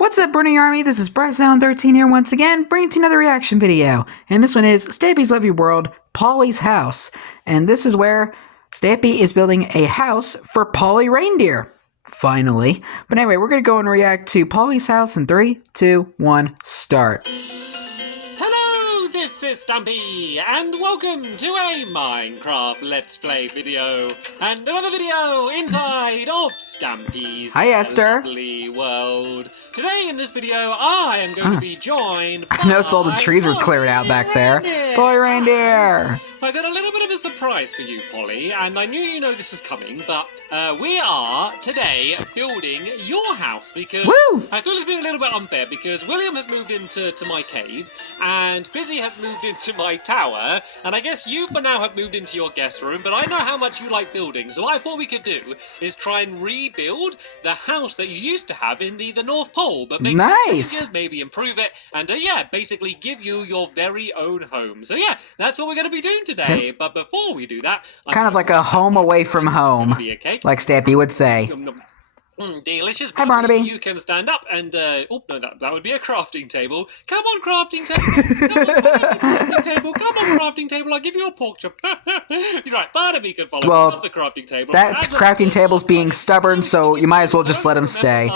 What's up, Brony Army? This is BryceAllen13 here once again, bringing to another reaction video. And this one is Stampy's Lovely World, Polly's House. And this is where Stampy is building a house for Polly Reindeer. Finally. But anyway, we're going to go and react to Polly's House in 3, 2, 1, start. Hello, this is Stampy, and welcome to a Minecraft Let's Play video, and another video inside of Stampy's Hi, Esther. Lovely World. Today in this video, I am going to be joined by I noticed all the trees were cleared out back there. Polly Reindeer! I've got a little bit of a surprise for you, Polly, and I knew you know this was coming, but we are today building your house because Woo! I feel it's been a little bit unfair because William has moved into my cave and Fizzy has moved into my tower, and I guess you for now have moved into your guest room, but I know how much you like building, so what I thought we could do is try and rebuild the house that you used to have in the North Pole, but make changes, maybe improve it, and yeah, basically give you your very own home. So yeah, that's what we're going to be doing today, but before we do that... Kind of like a home away from home, like Stampy would say. Delicious. Hi, Barnaby. You can stand up and, oh, no, that would be a crafting table. Come on, crafting table. Come on, crafting table. Come on, crafting table. I'll give you a pork chop. You're right, Barnaby can follow me up the crafting table. That crafting table's being stubborn, so you might as well just let him stay.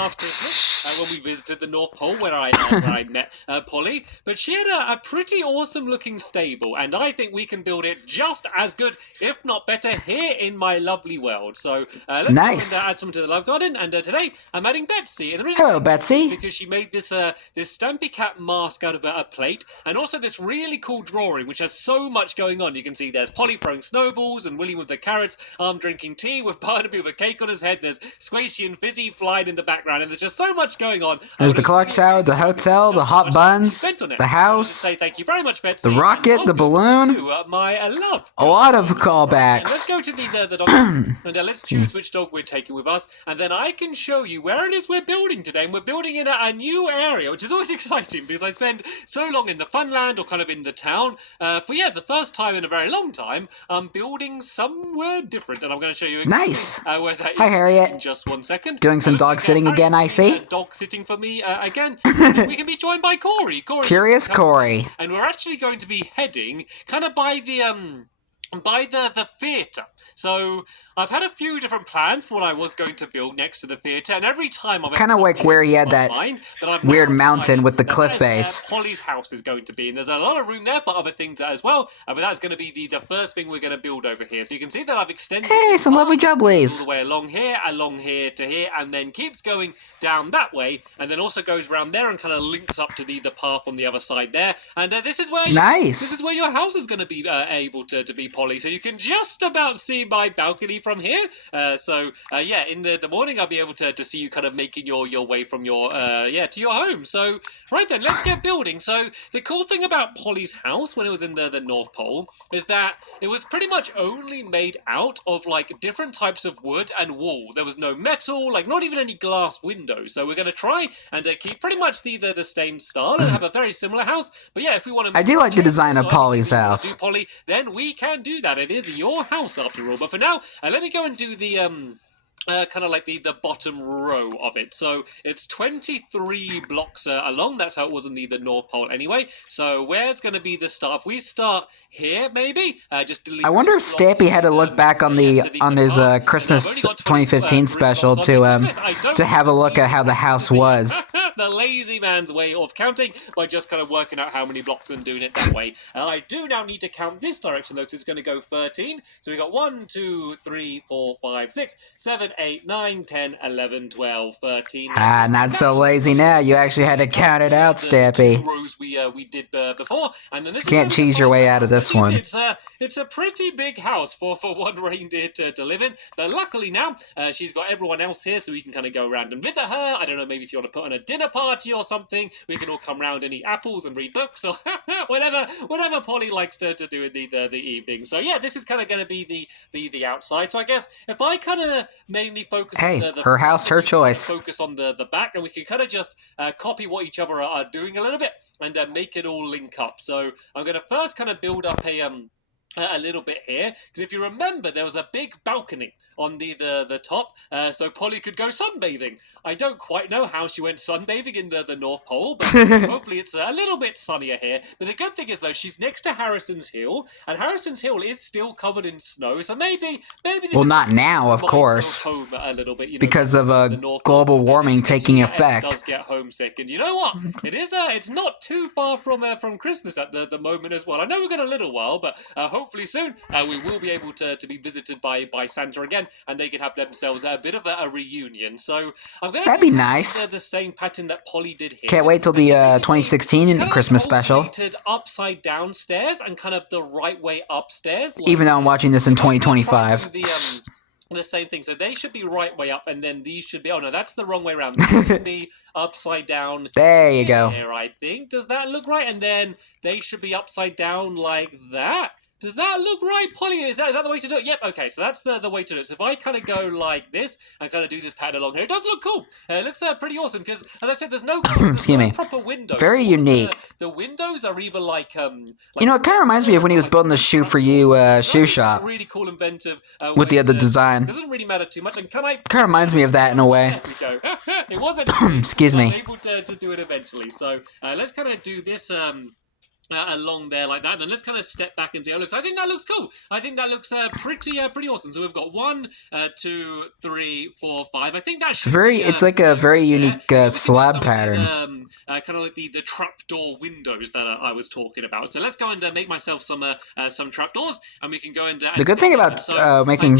When we visited the North Pole where I met Polly, but she had a pretty awesome looking stable, and I think we can build it just as good, if not better, here in my lovely world. So let's go and add some to the love garden, and today I'm adding Betsy. And the reason hello, Betsy. Because she made this this Stampy Cat mask out of a plate, and also this really cool drawing which has so much going on. You can see there's Polly throwing snowballs, and William with the carrots, drinking tea, with Barnaby with a cake on his head. There's Squishy and Fizzy flying in the background, and there's just so much going on. There's the clock tower, the hotel, the hot buns, the house, say thank you very much, Betsy, the rocket, the balloon, to, my love. A lot of callbacks. Let's go to the dog and let's choose which dog we're taking with us, and then I can show you where it is we're building today. And we're building in a new area, which is always exciting because I spend so long in the Funland or kind of in the town for the first time in a very long time. I'm building somewhere different, and I'm going to show you exactly where that is. Hi, Harriet. In just 1 second. Doing some dog sitting again, I see. Dog sitting for me again. We can be joined by Corey. Curious Corey. And we're actually going to be heading kind of by the theatre. So I've had a few different plans for what I was going to build next to the theatre, and every time I've kind of like where he had that weird mountain with the cliff face. Polly's house is going to be, and there's a lot of room there for other things as well. But that's going to be the first thing we're going to build over here. So you can see that I've extended. Hey, some lovely jubblies. All the way along here to here, and then keeps going down that way, and then also goes around there and kind of links up to the path on the other side there. And this is where this is where your house is going to be able to be, Polly. So you can just about see my balcony from here. Yeah, in the morning I'll be able to see you kind of making your way from your to your home. So right then, let's get building. So the cool thing about Polly's house when it was in the North Pole is that it was pretty much only made out of like different types of wood and wool. There was no metal, like not even any glass windows. So we're going to try and keep pretty much the same style and have a very similar house. But yeah, if we want to, I do like the design of Polly's house. Polly, then we can do that. It is your house after all. But for now, let me go and do the kind of like the bottom row of it. So it's 23 blocks along. That's how it was in the North Pole anyway. So where's going to be the start? If we start here, maybe just delete. I wonder if Stampy had to look back on his Christmas 2015 special to have a look at how the house was. The lazy man's way of counting by just kind of working out how many blocks and doing it that way. I do now need to count this direction though, because it's going to go 13. So we got 1, 2, 3, 4, 5, 6, 7, 8, 9, 10, 11, 12, 13. Not so lazy now. You actually had to count it out, Stampy. The rows we did before, and then this can't cheese your way out of this one. It's a pretty big house for one reindeer to live in. But luckily now she's got everyone else here, so we can kind of go around and visit her. I don't know, maybe if you want to put on a dinner party or something, we can all come round and eat apples and read books or whatever Polly likes to do in the evening. So yeah, this is kind of going to be the outside. So I guess if I kind of mainly focus on the her house, her choice. Focus on the back, and we can kind of just copy what each other are doing a little bit and make it all link up. So I'm going to first kind of build up a little bit here, because if you remember, there was a big balcony on the top, so Polly could go sunbathing. I don't quite know how she went sunbathing in the North Pole, but hopefully it's a little bit sunnier here. But the good thing is, though, she's next to Harrison's Hill, and Harrison's Hill is still covered in snow, so maybe this well, is not now, of course, home a little bit, because of global warming taking effect. Does get homesick, and you know what? It's not too far from Christmas at the moment as well. I know we've got a little while, but hopefully soon we will be able to be visited by Santa again, and they can have themselves a bit of a reunion. So I'm going to that'd be nice. The same pattern that Polly did here. Can't wait till the 2016 Christmas special. Upside down stairs and kind of the right way upstairs. Like even though I'm watching this in 2025. The same thing. So they should be right way up, and then these should be. Oh no, that's the wrong way around. These should be upside down. There you go. There, I think. Does that look right? And then they should be upside down like that. Does that look right, Polly? Is that the way to do it? Yep, okay, so that's the way to do it. So if I kind of go like this and kind of do this pattern along here, it does look cool. It looks pretty awesome because, as I said, there's no proper windows. Very unique. The windows are either like you know, it kind of reminds me of when he was building the Shoe For You shoe shop. Really cool, inventive. With the other design. It doesn't really matter too much. And can I? Kind of reminds me of that in a way. There we go. It wasn't. Excuse me. I was able to do it eventually. So let's kind of do this. Along there like that, and let's kind of step back and see how it looks. I think that looks cool. I think that looks pretty awesome. So we've got 1, 2, 3, 4, 5. I think that should be, it's like a very unique slab pattern. Kind of like the trapdoor windows that I was talking about. So let's go and make myself some trapdoors, and we can go and the good thing about making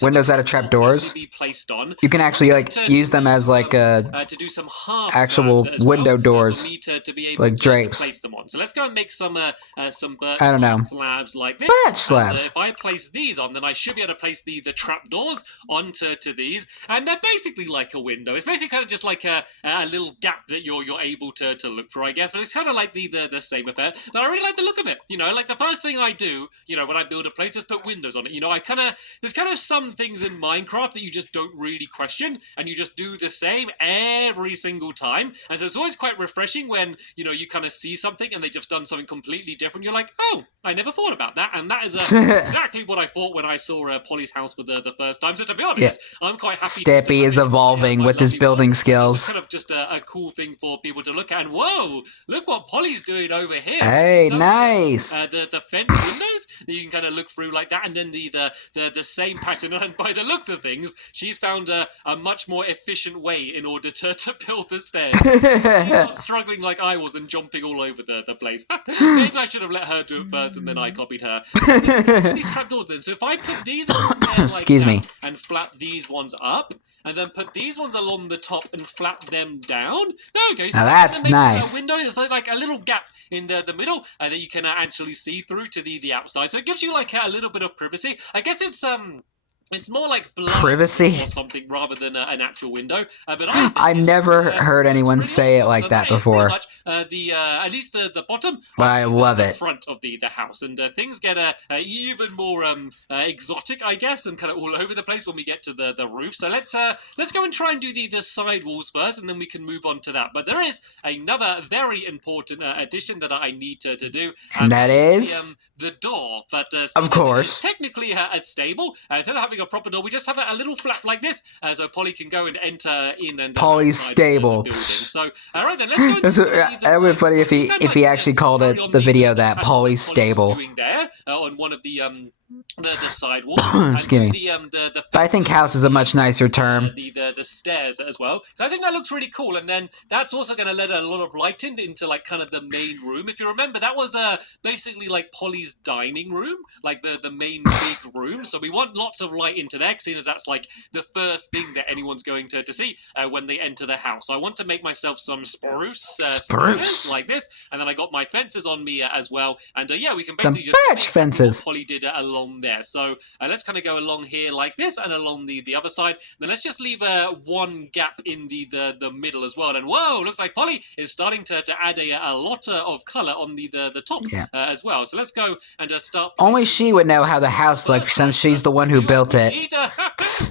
windows out of trapdoors, be placed on, you can actually like use them as like to do some half actual window doors, for me to be able like to drapes. Place them on. So let's go and make some birch I don't know. slabs like this. Birch slabs. If I place these on, then I should be able to place the trapdoors onto these, and they're basically like a window. It's basically kind of just like a little gap that you're able to look for, I guess. But it's kind of like the same affair. But I really like the look of it. You know, like the first thing I do, you know, when I build a place is put windows on it. You know, there's kind of some things in Minecraft that you just don't really question, and you just do the same every single time. And so it's always quite refreshing when, you know, you kind of see something and they just done something completely different. You're like, oh, I never thought about that. And that is exactly what I thought when I saw Polly's house for the first time. So to be honest, I'm quite happy. Stampy is evolving with his building skills. It's kind of just a cool thing for people to look at. And whoa, look what Polly's doing over here. Hey, so nice. The fence windows that you can kind of look through like that. And then the same pattern. And by the looks of things, she's found a much more efficient way in order to build the stairs. She's not struggling like I was and jumping all over the place. Maybe I should have let her do it first and then I copied her. These trapdoors then. So if I put these on there Excuse me. and flap these ones up, and then put these ones along the top and flap them down. There we go. So now that's nice. A window. It's like a little gap in the middle that you can actually see through to the outside. So it gives you like a little bit of privacy. I guess it's more like privacy or something rather than an actual window. But I never heard anyone say it like that before. Much, at least the bottom. But I love the it. Front of the house, and things get even more exotic, I guess, and kind of all over the place when we get to the roof. So let's go and try and do the side walls first, and then we can move on to that. But there is another very important addition that I need to do, and that is the door. But of course, technically a stable. Instead of having a proper door, we just have a little flap like this, so Polly can go and enter in and Polly's stable. So, all right then, let's go. It would be funny if he actually called it the video that Polly's stable. Doing there on one of the side walls. Excuse me. But I think house is a much nicer term. The stairs as well. So I think that looks really cool. And then that's also going to let a lot of light into like kind of the main room. If you remember, that was basically like Polly's dining room, like the main big room. So we want lots of light into there, seeing as that's like the first thing that anyone's going to see when they enter the house. So I want to make myself some spruce like this, and then I got my fences on me as well. And yeah, we can basically just birch fences. What Polly did along there. So let's kind of go along here like this, and along the other side. Then let's just leave one gap in the middle as well. And whoa, looks like Polly is starting to add a lot of color on the top as well. So let's go and just start. Only she would know how the house looks, since she's the one who built it.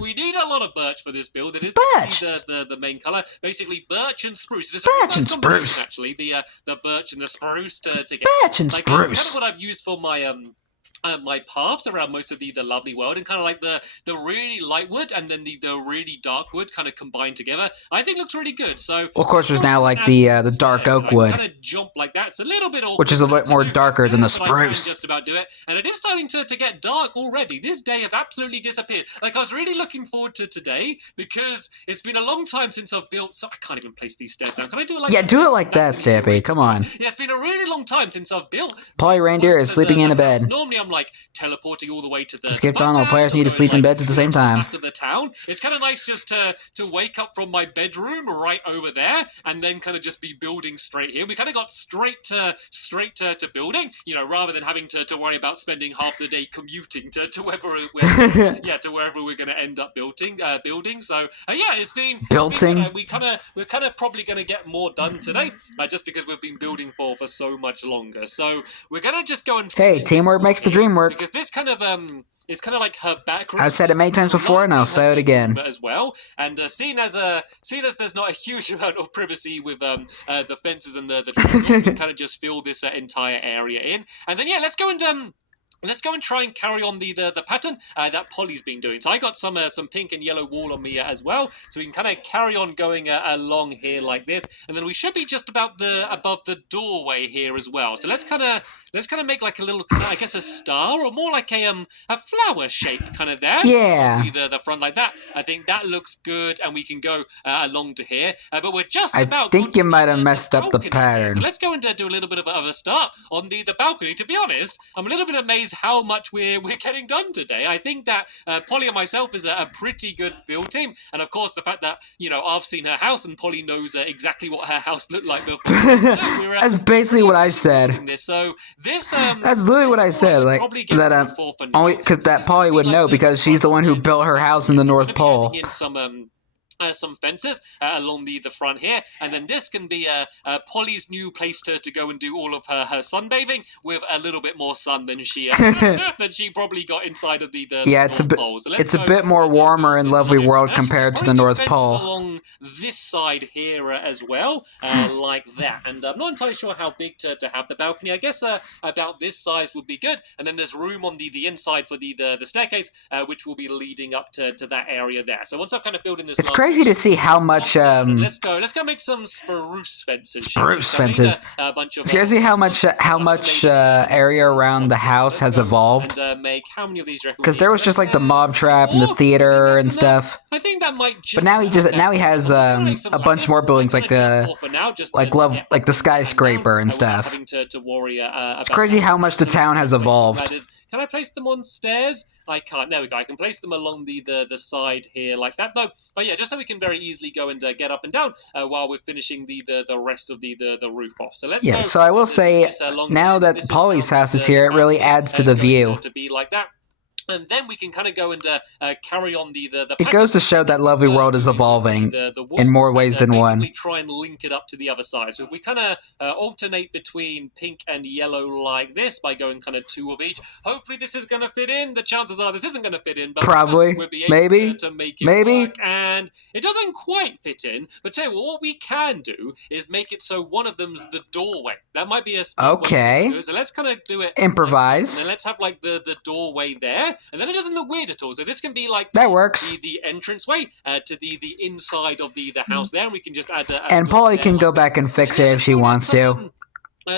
We need a lot of birch for this build. It is birch. The main color, basically birch and spruce. It is birch and spruce. Actually, the birch and the spruce together. Birch and spruce. That's kind of what I've used for my my paths around most of the lovely world, and kind of like the really light wood and then the really dark wood kind of combined together, I think looks really good. So of course, there's now like the dark oak wood, kind of jump like that. It's a little bit awkward, which is a bit more darker than the but I can spruce. just about do it, and it is starting to get dark already. This day has absolutely disappeared. Like, I was really looking forward to today because it's been a long time since I've built. So I can't even place these stairs down. Can I do it like that? Do it like that, Stampy. Come on. Yeah, it's been a really long time since I've built. Polly Reindeer is sleeping in a bed. Normally, I'm like teleporting all the way to the. Just skip on. All players need to sleep in beds at the same time. After the town, it's kind of nice just to wake up from my bedroom right over there, and then kind of just be building straight here. We kind of got straight to building, you know, rather than having to worry about spending half the day commuting to wherever we're going to end up building. So yeah, it's been building. We're kind of probably going to get more done today, just because we've been building for so much longer. So we're going to just go and teamwork makes the dream work. Because this kind of it's kind of like her background. I've said it many times before, and I'll say it again. As well, and seeing as there's not a huge amount of privacy with the fences and the trees, we can kind of just fill this entire area in, and then let's go and try and carry on the pattern that Polly's been doing. So I got some pink and yellow wall on me as well, so we can kind of carry on going along here like this, and then we should be just about above the doorway here as well. So let's kind of make like a little, I guess, a star, or more like a flower shape kind of there. Yeah. The front like that. I think that looks good, and we can go along to here. But we're just about. I think you might have messed up the pattern. So let's go and do a little bit of a start on the balcony. To be honest, I'm a little bit amazed how much we're getting done today. I think that Polly and myself is a pretty good build team, and of course the fact that, you know, I've seen her house and Polly knows exactly what her house looked like before. That's basically what I said. So this that's literally what I said. Like that only because that Polly would know, because she's the one who built her house in the North Pole. Some fences along the front here, and then this can be Polly's new place to go and do all of her sunbathing with a little bit more sun than she probably got inside of the it's North Pole. So it's a bit more warmer and lovely world compared to the North Pole. Along this side here as well, like that, and I'm not entirely sure how big to have the balcony. I guess about this size would be good, and then there's room on the inside for the staircase, which will be leading up to that area there. So once I've kind of filled in this, it's crazy to see how much let's go make some spruce fences. A bunch of seriously, how much area around the house has evolved. And make how many of these? Because there was just like the mob trap and the theater and stuff. I think that might just. But now he has a bunch more buildings, like the skyscraper and stuff. It's crazy how much the town has evolved. Can I place them on stairs? I can't. There we go. I can place them along the side here like that, though. But yeah, just so we can very easily go and get up and down while we're finishing the rest of the roof off. So let's go. So I will say, now that Polly's house is here, it really adds to the view. To be like that. And then we can kind of go and carry on the It goes to show that lovely world is evolving in more ways than one. Try and link it up to the other side. So if we kind of alternate between pink and yellow like this by going kind of two of each, hopefully this is going to fit in. The chances are this isn't going to fit in, but probably, we'll be able to make it work. And it doesn't quite fit in, but tell you what we can do is make it so one of them's the doorway. That might be a smart way to do it. So let's kind of do it. Improvise. And then let's have like the doorway there. And then it doesn't look weird at all. So this can be like that works. The entranceway to the inside of the house there, and we can just add. And Polly can go back and fix it if she wants to.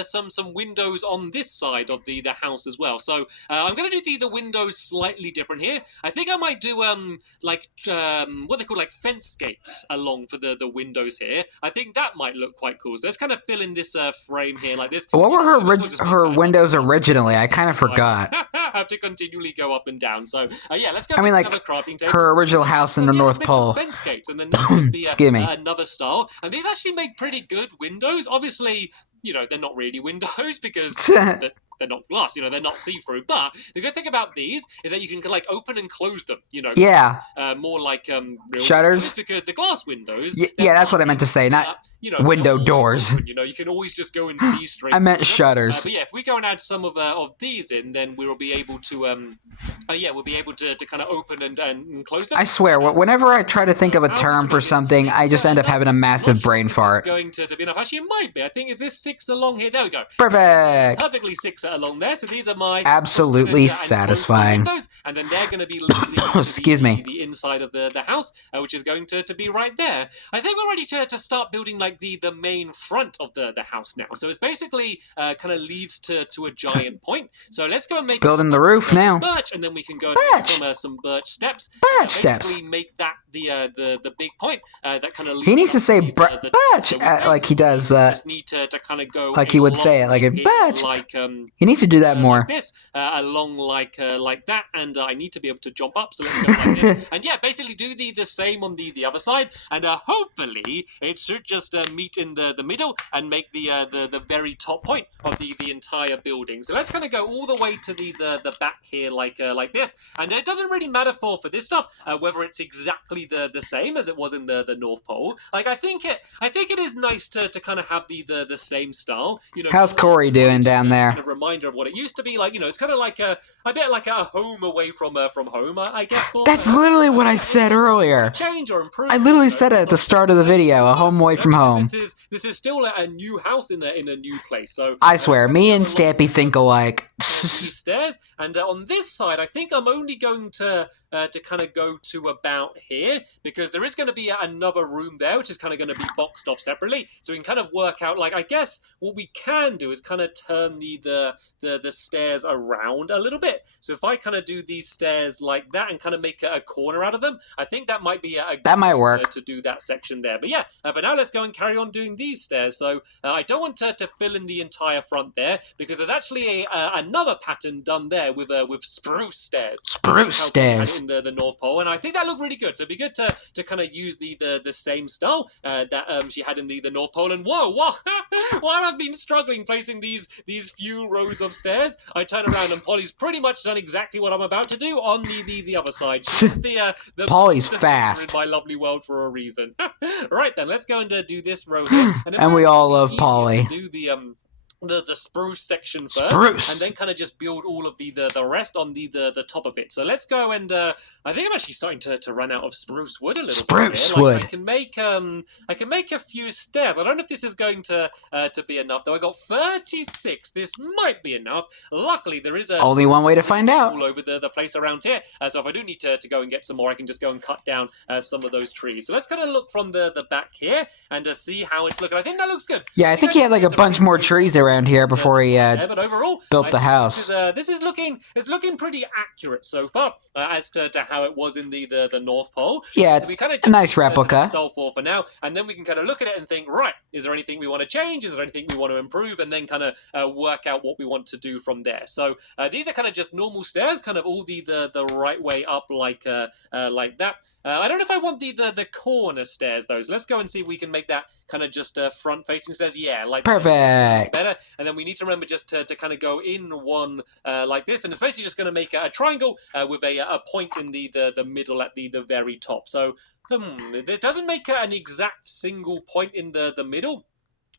Some windows on this side of the house as well. So I'm going to do the windows slightly different here. I think I might do what they call like fence gates along for the windows here. I think that might look quite cool. So let's kind of fill in this frame here like this. What were her windows originally? I kind of forgot. Have to continually go up and down. So yeah, let's go. Like crafting table. Her original house in the North Pole. Fence gates, and then there must be another style. And these actually make pretty good windows. Obviously, you know, they're not really windows because they're not glass, you know, they're not see-through. But the good thing about these is that you can like open and close them, you know. Yeah. More like real shutters. Because the glass windows. Yeah, that's what I meant to say. Not window doors. Open, you can always just go and see straight. I meant shutters. But yeah, if we go and add some of these in, then we'll be able to we'll be able to kind of open and close them. I swear, whenever I try to think of a term for something, I just end up having a massive brain fart. Going to be enough. Actually, it might be. I think, is this 6 along here? There we go. Perfect. Perfectly 6 along there. So these are my absolutely satisfying. Windows, and then they're going to be leading excuse me, the inside of the house, which is going to be right there. I think we're ready to start building like the main front of the house now. So it's basically kind of leads to a giant point. So let's go and make building the roof now. Birch, and then we can go and some birch steps. Make that the big point that kind of. He needs to say birch like he does. Just need to kind of go like he would say it, like a birch. Like he needs to do that more. Like this, along like that, and I need to be able to jump up. So let's go like this, and yeah, basically do the same on the other side, and hopefully it should just meet in the middle and make the very top point of the entire building. So let's kind of go all the way to the back here, like this, and it doesn't really matter for this stuff whether it's exactly the same as it was in the North Pole. Like I think it is nice to kind of have the same style. How's Corey doing down there? Kind of reminder of what it used to be. Like it's kind of like a bit like a home away from home. I guess. That's literally what I said earlier. Change or improve. I literally said it at the start of the video. A home away from home. This is still a new house in a new place. So I swear, me and Stampy think alike. These stairs, and on this side, I think I'm only going to kind of go to about here, because there is going to be another room there, which is kind of going to be boxed off separately. So we can kind of work out, like, I guess what we can do is kind of turn the stairs around a little bit. So if I kind of do these stairs like that and kind of make a corner out of them, I think that might be that might work to do that section there. But yeah, but now let's go and carry on doing these stairs. So I don't want to fill in the entire front there, because there's actually another pattern done there with spruce stairs. Spruce stairs in the North Pole, and I think that looked really good. So it'd be good to kind of use the same style that she had in the North Pole. And whoa, while I've been struggling placing these few rows of stairs, I turn around and Polly's pretty much done exactly what I'm about to do on the other side. She's the Polly's fast in my lovely world for a reason. Right then, let's go and do this row here, and we all love Polly. Do the spruce section first, and then kind of just build all of the rest on the top of it. So let's go and I think I'm actually starting to run out of spruce wood a little bit. Spruce wood. I can make a few stairs. I don't know if this is going to be enough though. I got 36. This might be enough. Luckily, there is only one way to find out all over the place around here. So if I do need to go and get some more, I can just go and cut down some of those trees. So let's kind of look from the back here and see how it's looking. I think that looks good. Yeah, I think he had like a bunch more trees around here before he but overall, built the house. This is looking pretty accurate so far as to how it was in the North Pole. Yeah, so we kind of a nice replica. Install for now, and then we can kind of look at it and think, right, is there anything we want to change? Is there anything we want to improve? And then kind of work out what we want to do from there. So these are kind of just normal stairs, kind of all the right way up like that. I don't know if I want the corner stairs though. So let's go and see if we can make that kind of just front facing stairs. Yeah, like perfect. Better. And then we need to remember just to kind of go in one like this, and it's basically just going to make a triangle with a point in the middle at the very top. So it doesn't make an exact single point in the middle.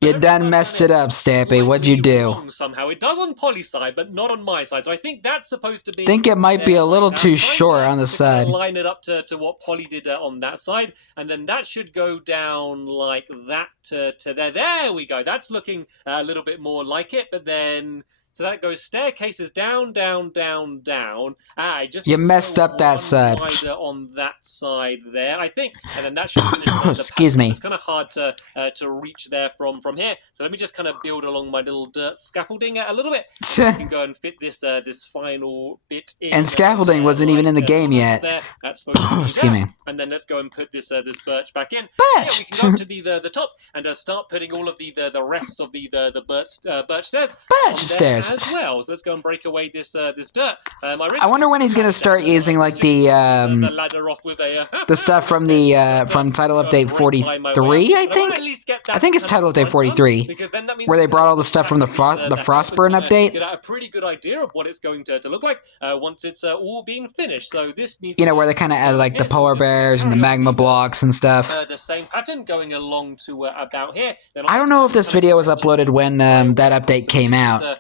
You done messed it up, Stampy. What'd you do? Somehow it does on Polly's side, but not on my side. So I think that's supposed to be. Think it might be a little too short on the side. Line it up to what Polly did on that side, and then that should go down like that to there. There we go. That's looking a little bit more like it, but then. So that goes staircases down, down, down, down. You messed up that side. Wider on that side there, I think, and then that should finish the excuse me. It's kind of hard to reach there from here. So let me just kind of build along my little dirt scaffolding a little bit. You can go and fit this final bit in. And scaffolding wasn't even in the game yet. That's supposed to be excuse me. And then let's go and put this birch back in. Birch. Yeah, we can go to the top and start putting all of the rest of the birch stairs. Birch stairs. as well. So let's go and break away this dirt. I wonder when he's gonna start using like the ladder off with the stuff from the from Title Update 43. I think. I think it's Title Update 43, because then that means where they brought all the stuff from the Frostburn update. Get a pretty good idea of what it's going to look like once it's all being finished. So this needs, where they kind of add like the polar bears and the magma blocks and stuff. The same pattern going along to about here. Then I don't know if this video was uploaded when that update came out.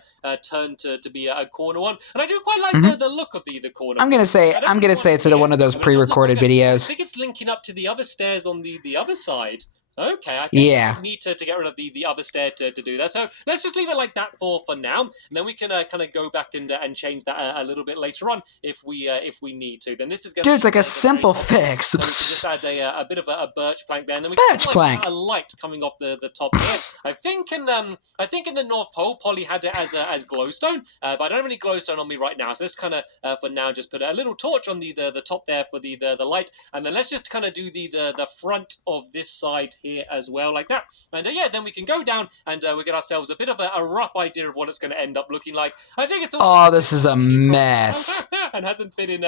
Turned to be a corner one, and I do quite like the look of the corner. I'm gonna say it's one of those pre-recorded videos. I think it's linking up to the other stairs on the other side. Okay, I think I need to get rid of the other stair to do that. So let's just leave it like that for now, and then we can kind of go back and change that a little bit later on if we need to. Then this is going to it's like a simple fix. So we can just add a bit of a birch plank there, and then we can have a light coming off the top here. I think in the North Pole, Polly had it as glowstone, but I don't have any glowstone on me right now. So let's kind of for now just put a little torch on the top there for the light, and then let's just kind of do the front of this side here as well, like that. And then we can go down and we get ourselves a bit of a rough idea of what it's going to end up looking like. I think it's all this is a mess and hasn't fit in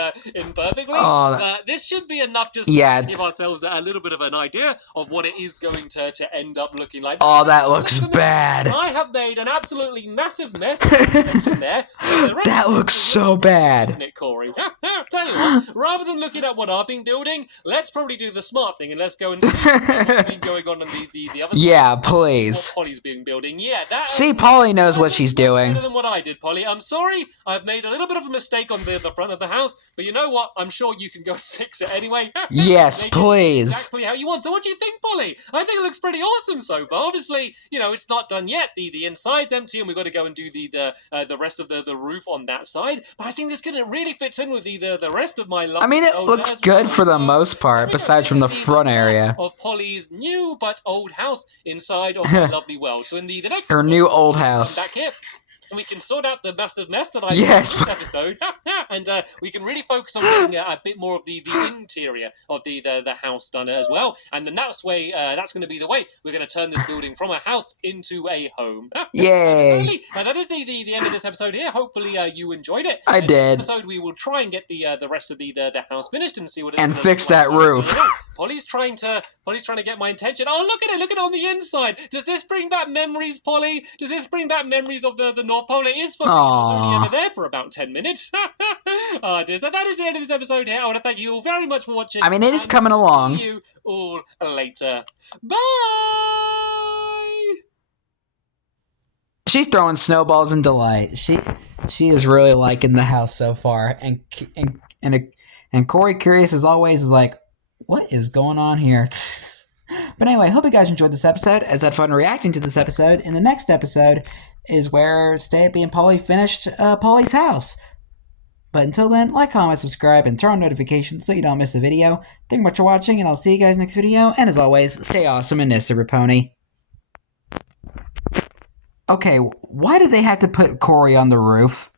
perfectly. This should be enough just to give ourselves a little bit of an idea of what it is going to end up looking like. That looks bad. I have made an absolutely massive mess in that section there. That looks so bad, isn't it, Corey? Tell you what, rather than looking at what I've been building, let's probably do the smart thing and let's go and see what's been going on the other side. Yeah, please. What Polly's been building. Yeah, that. See, Polly knows what she's doing. Better than what I did, Polly. I'm sorry, I've made a little bit of a mistake on the front of the house, but you know what? I'm sure you can go and fix it anyway. Yes, please. Exactly how you want. So what do you think, Polly? I think it looks pretty awesome so far. Obviously, it's not done yet. The inside's empty, and we've got to go and do the rest of the roof on that side. But I think this really fits in with the rest of my life. I mean, it looks good for the most part, besides from the front area of Polly's new but old house inside of my lovely world. So in the next her new old house. Back here. And we can sort out the massive mess that I made in this episode, and we can really focus on getting a bit more of the interior of the house done as well. And then that's going to be the way we're going to turn this building from a house into a home. Yay! That is the end of this episode here. Hopefully you enjoyed it. I did. In this episode we will try and get the rest of the house finished and see what and fix that roof. Polly's trying to get my attention. Oh, look at it on the inside. Does this bring back memories, Polly? Does this bring back memories of the North Pole? It is for me. I was only ever there for about 10 minutes. Oh dear. So that is the end of this episode here. I want to thank you all very much for watching. I mean, it is coming along. See you all later. Bye! She's throwing snowballs in delight. She is really liking the house so far. And Corey, curious as always, is like, what is going on here? But anyway, hope you guys enjoyed this episode, as I had fun reacting to this episode. In the next episode is where Stampy and Polly finished Polly's house. But until then, like, comment, subscribe, and turn on notifications so you don't miss a video. Thank you much for watching, and I'll see you guys next video. And as always, stay awesome and Nissa Raponi. Okay, why did they have to put Corey on the roof?